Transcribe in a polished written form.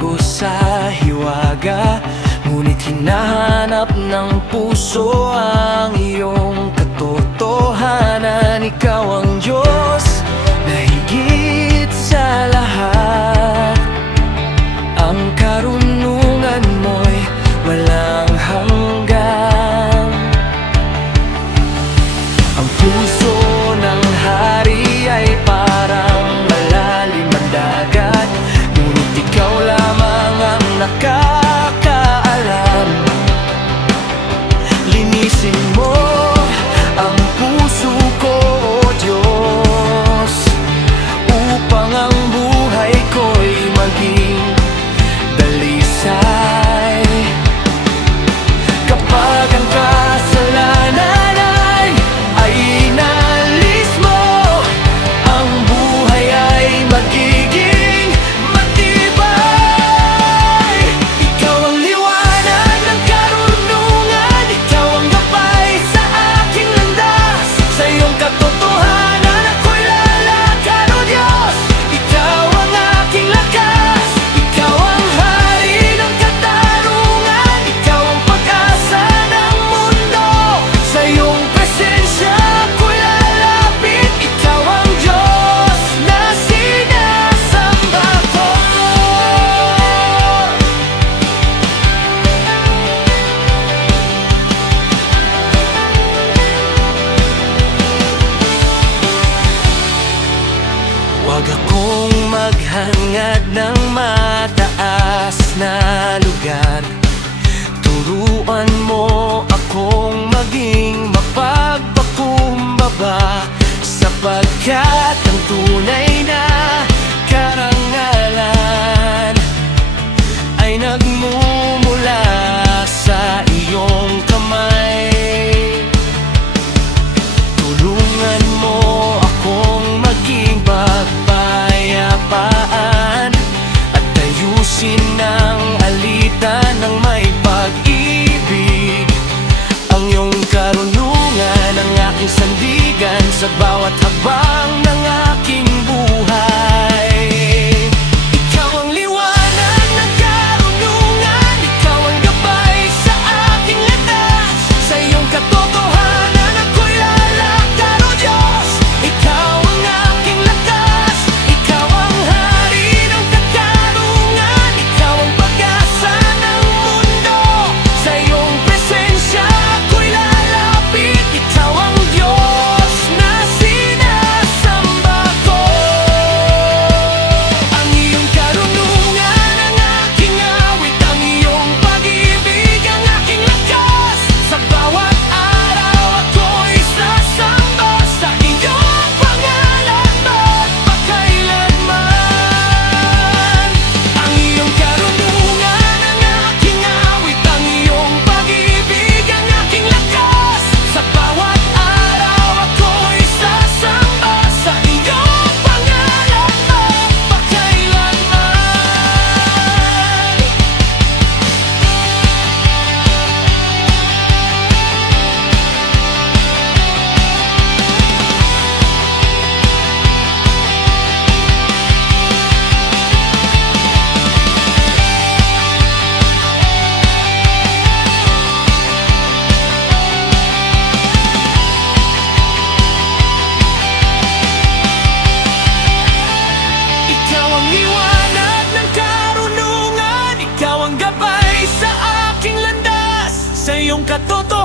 nagtatago sa hiwaga, ngunit hinahanap ng puso ang iyong katotohanan. Ikaw ang Diyos na higit sa lahat. Ang karunungan mo'y walang hanggan. Ang puso ng hari ay parang malalim na dagat, ngunit ikaw lamang ang nakakaalam. Linisin mo ang puso ko, O Diyos, upang ang buhay ko'y maging dalisay. Kapag ang kasalanan ay inalis mo, ang buhay ay magiging matibay. Ikaw ang liwanag ng karunungan, ikaw ang gabay sa aking landas. Sa iyong katotohanan ako'y lalakad, O Diyos. Ikaw ang aking lakas, ikaw ang hari ng katarungan, ikaw ang pag-asa ng mundo. Sa iyong presensya ako'y lalapit, ikaw ang Diyos na sinasamba ko. Huwag akong maghangad ng mataas na lugar, turuan mo akong maging mapagpakumbaba, sapagkat ang tunay na karangalan ay nagmumula sa iyong kamay. Tulungan mo akong maging pagpayapaan at ayusin ang alitan ng may pag-ibig. Ang iyong karunungan ang aking sandigan sa bawat hakbang ng aking buhay. Ikaw ang liwanag ng karunungan, ikaw ang gabay sa aking landas. Sa iyong katotohanan ako'y lalakad, O Diyos. Ikaw ang aking lakas, ikaw ang hari ng katarungan, ikaw ang pag-asa ng mundo. Sa iyong presensya ako'y lalapit, ikaw ang Diyos na sinasamba ko. Ang iyong karunungan ang aking awit, ang iyong pag-ibig ang aking lakas. Sa bawat araw ako'y sasamba sa iyong pangalan magpakailanman. Ang iyong karunungan ang aking awit, ang iyong pag-ibig ang aking lakas. Sa bawat araw ako'y sasamba sa iyong pangalan magpakailanman. Ikaw ang liwanag ng karunungan, ikaw ang gabay sa aking landas. Sa iyong katotohanan